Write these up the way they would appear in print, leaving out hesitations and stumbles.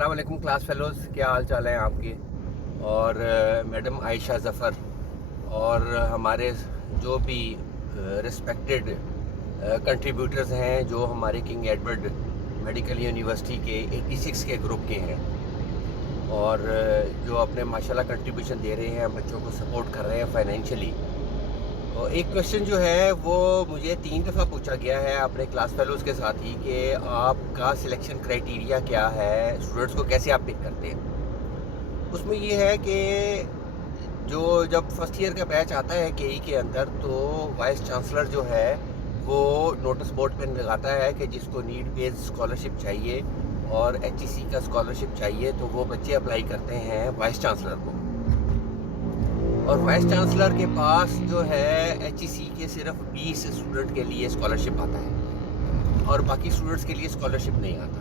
अस्सलाम वालेकुम class fellows, क्या हाल चाल हैं आपके। और मैडम आयशा ज़फ़र और हमारे जो भी रिस्पेक्टेड कंट्रीब्यूटर्स हैं जो हमारे किंग एडवर्ड मेडिकल यूनिवर्सिटी के 86 के ग्रुप के हैं और जो अपने माशाल्लाह कंट्रीब्यूशन दे रहे हैं, बच्चों को सपोर्ट कर रहे हैं फाइनेंशियली। तो एक क्वेश्चन जो है वो मुझे 3 दफ़ा पूछा गया है अपने क्लास फेलोज़ के साथ ही कि आपका सिलेक्शन क्राइटेरिया क्या है, स्टूडेंट्स को कैसे आप पिक करते हैं। उसमें ये है कि जो जब फर्स्ट ईयर का बैच आता है केई के अंदर तो वाइस चांसलर जो है वो नोटिस बोर्ड पे लगाता है कि जिसको नीड बेस्ड स्कॉलरशिप चाहिए और HEC का स्कॉलरशिप चाहिए तो वो बच्चे अप्लाई करते हैं वाइस चांसलर को। और वाइस चांसलर के पास जो है HEC के सिर्फ 20 स्टूडेंट के लिए स्कॉलरशिप आता है और बाकी स्टूडेंट्स के लिए स्कॉलरशिप नहीं आता।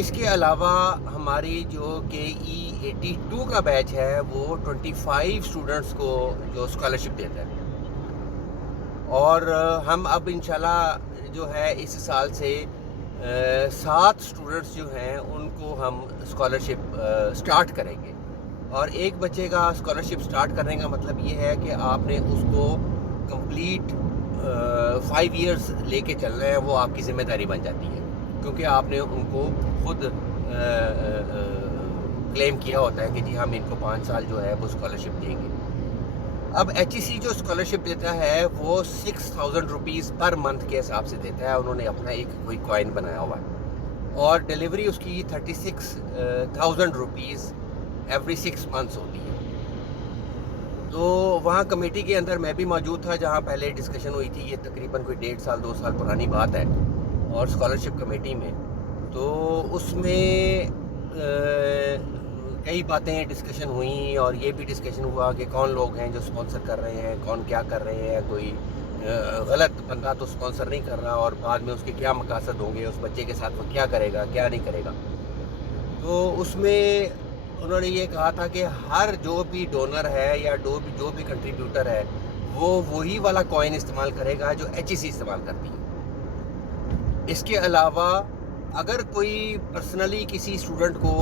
इसके अलावा हमारी जो KE 82 का बैच है वो 25 स्टूडेंट्स को जो स्कॉलरशिप देता है और हम अब इंशाल्लाह जो है इस साल से 7 स्टूडेंट्स जो हैं उनको हम स्कॉलरशिप स्टार्ट करेंगे। और एक बच्चे का स्कॉलरशिप स्टार्ट करने का मतलब ये है कि आपने उसको कंप्लीट 5 इयर्स लेके चलना है, वो आपकी ज़िम्मेदारी बन जाती है क्योंकि आपने उनको खुद क्लेम किया होता है कि जी हम इनको 5 साल जो है वो स्कॉलरशिप देंगे। अब HEC जो स्कॉलरशिप देता है वो 6000 रुपीज़ पर मंथ के हिसाब से देता है। उन्होंने अपना एक कोई कॉइन बनाया हुआ है और डिलीवरी उसकी 36,000 रुपीज़ एवरी 6 मंथ्स होती है। तो वहाँ कमेटी के अंदर मैं भी मौजूद था जहाँ पहले डिस्कशन हुई थी, ये तकरीबन कोई 1.5 साल 2 साल पुरानी बात है। और स्कॉलरशिप कमेटी में तो उसमें कई बातें डिस्कशन हुई और ये भी डिस्कशन हुआ कि कौन लोग हैं जो स्पॉन्सर कर रहे हैं, कौन क्या कर रहे हैं। कोई गलत बंदा तो स्पॉन्सर नहीं कर रहा और बाद में उसके क्या मकासद होंगे, उस बच्चे के साथ वो क्या करेगा क्या नहीं करेगा। तो उसमें उन्होंने ये कहा था कि हर जो भी डोनर है या जो भी कंट्रीब्यूटर है वो वही वाला कॉइन इस्तेमाल करेगा जो HEC इस्तेमाल करती है। इसके अलावा अगर कोई पर्सनली किसी स्टूडेंट को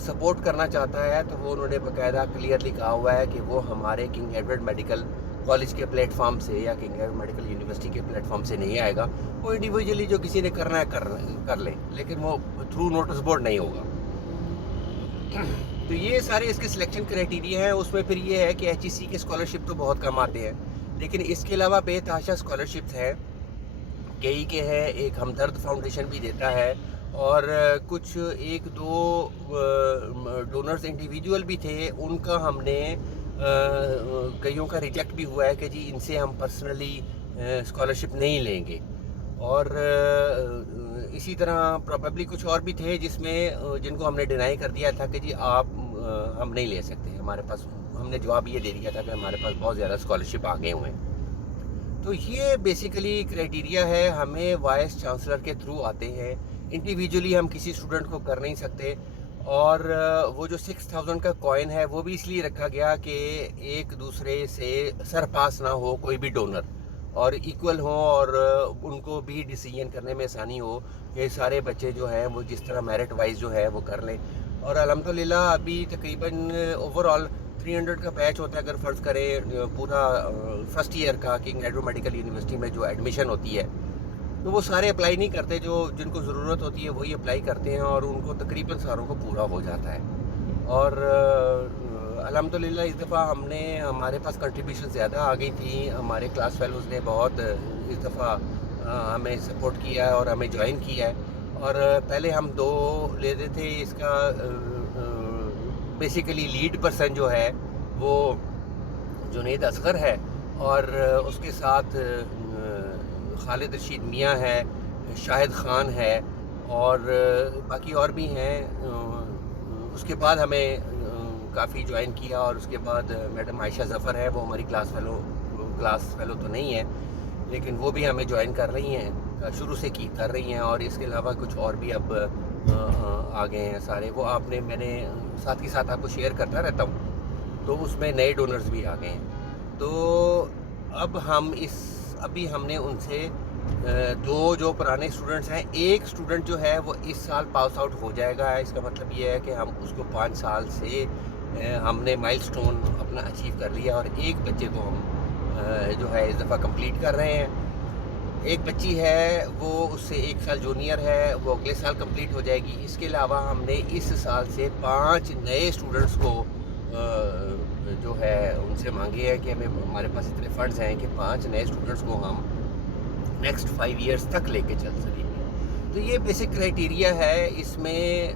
सपोर्ट करना चाहता है तो वो उन्होंने बाकायदा क्लियरली कहा हुआ है कि वो हमारे किंग एडवर्ड मेडिकल कॉलेज के प्लेटफॉर्म से या किंग एडवर्ड मेडिकल यूनिवर्सिटी के प्लेटफॉर्म से नहीं आएगा। वो इंडिविजुअली जो किसी ने करना है कर ले, लेकिन वो थ्रू नोटिस बोर्ड नहीं होगा। तो ये सारे इसके सिलेक्शन क्राइटेरिया हैं। उसमें फिर ये है कि HEC के स्कॉलरशिप तो बहुत कम आते हैं, लेकिन इसके अलावा बेतहाशा स्कॉलरशिप्स हैं। KE के हैं, एक हमदर्द फाउंडेशन भी देता है और कुछ 1-2 डोनर्स इंडिविजुअल भी थे, उनका हमने कईयों का रिजेक्ट भी हुआ है कि जी इनसे हम पर्सनली स्कॉलरशिप नहीं लेंगे। और इसी तरह प्रॉबेबली कुछ और भी थे जिसमें जिनको हमने डिनाई कर दिया था कि जी आप हम नहीं ले सकते। हमारे पास हमने जवाब ये दे दिया था कि हमारे पास बहुत ज़्यादा स्कॉलरशिप आ गए हुए हैं। तो ये बेसिकली क्राइटेरिया है, हमें वाइस चांसलर के थ्रू आते हैं, इंडिविजुअली हम किसी स्टूडेंट को कर नहीं सकते। और वो जो 6000 का कॉइन है वो भी इसलिए रखा गया कि एक दूसरे से सरपास ना हो कोई भी डोनर और इक्वल हो और उनको भी डिसीजन करने में आसानी हो कि सारे बच्चे जो हैं वो जिस तरह मेरिट वाइज जो है वो कर लें। और अल्हम्दुलिल्लाह अभी तकरीबन ओवरऑल 300 का बैच होता है। अगर फ़र्ज़ करें पूरा फर्स्ट ईयर का किंग एडवर्ड मेडिकल यूनिवर्सिटी में जो एडमिशन होती है तो वो सारे अप्लाई नहीं करते, जो जिनको ज़रूरत होती है वही अप्लाई करते हैं और उनको तकरीबन सारों को पूरा हो जाता है। और अल्हम्दुलिल्लाह इस दफ़ा हमारे पास कंट्रीब्यूशन ज़्यादा आ गई थी। हमारे क्लास फेलोज़ ने बहुत इस दफ़ा हमें सपोर्ट किया है और हमें ज्वाइन किया है। और पहले हम 2 लेते थे। इसका बेसिकली लीड पर्सन जो है वो जुनैद असगर है और उसके साथ खालिद रशीद मियाँ है, शाहिद ख़ान है और बाकी और भी हैं। उसके बाद हमें काफ़ी ज्वाइन किया और उसके बाद मैडम आयशा ज़फ़र है, वो हमारी क्लास फेलो तो नहीं है लेकिन वो भी हमें ज्वाइन कर रही हैं, शुरू से कर रही हैं। और इसके अलावा कुछ और भी अब आ गए हैं सारे, वो मैंने साथ ही साथ आपको शेयर करता रहता हूँ। तो उसमें नए डोनर्स भी आ गए हैं। तो अब अभी हमने उनसे دو جو پرانے اسٹوڈنٹس ہیں، ایک اسٹوڈنٹ جو ہے وہ اس سال پاس آؤٹ ہو جائے گا. اس کا مطلب یہ ہے کہ ہم اس کو 5 سال سے ہم نے مائل سٹون اپنا اچیو کر لیا، اور ایک بچے کو ہم جو ہے اس دفعہ کمپلیٹ کر رہے ہیں. ایک بچی ہے وہ اس سے 1 سال جونیئر ہے، وہ اگلے سال کمپلیٹ ہو جائے گی. اس کے علاوہ ہم نے اس سال سے 5 نئے اسٹوڈنٹس کو جو ہے ان سے مانگے ہیں کہ ہمارے پاس اتنے فنڈز ہیں کہ 5 نئے اسٹوڈنٹس کو ہم نیکسٹ 5 ایئرس تک لے کے چل سکیں گے. تو یہ بیسک کرائٹیریا ہے. اس میں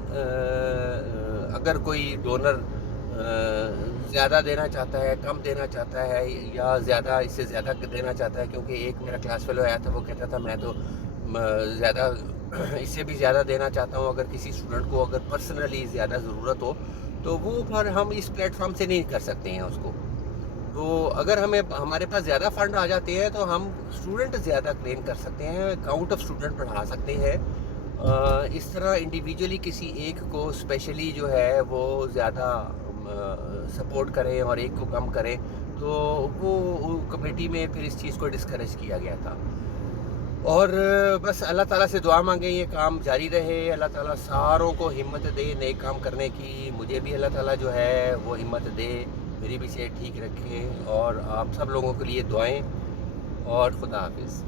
اگر کوئی ڈونر زیادہ دینا چاہتا ہے، کم دینا چاہتا ہے، یا زیادہ اس سے زیادہ دینا چاہتا ہے، کیونکہ ایک میرا کلاس فیلو آیا تھا، وہ کہتا تھا میں تو زیادہ اس سے بھی زیادہ دینا چاہتا ہوں. اگر کسی اسٹوڈنٹ کو اگر پرسنلی زیادہ ضرورت ہو تو وہ پھر ہم اس پلیٹ فارم سے نہیں کر سکتے ہیں اس کو. تو اگر ہمارے پاس زیادہ فنڈ آ جاتے ہیں تو ہم اسٹوڈنٹ زیادہ کلیم کر سکتے ہیں، کاؤنٹ آف اسٹوڈنٹ بڑھا سکتے ہیں. اس طرح انڈیویجولی کسی ایک کو اسپیشلی جو ہے وہ زیادہ سپورٹ کریں اور ایک کو کم کریں، تو وہ کمیٹی میں پھر اس چیز کو ڈسکریج کیا گیا تھا. اور بس اللہ تعالیٰ سے دعا مانگیں یہ کام جاری رہے، اللہ تعالیٰ ساروں کو ہمت دے نئے کام کرنے کی. مجھے بھی اللہ تعالیٰ جو ہے وہ ہمت دے، میری بھی صحت ٹھیک رکھے، اور آپ سب لوگوں کے لیے دعائیں. اور خدا حافظ.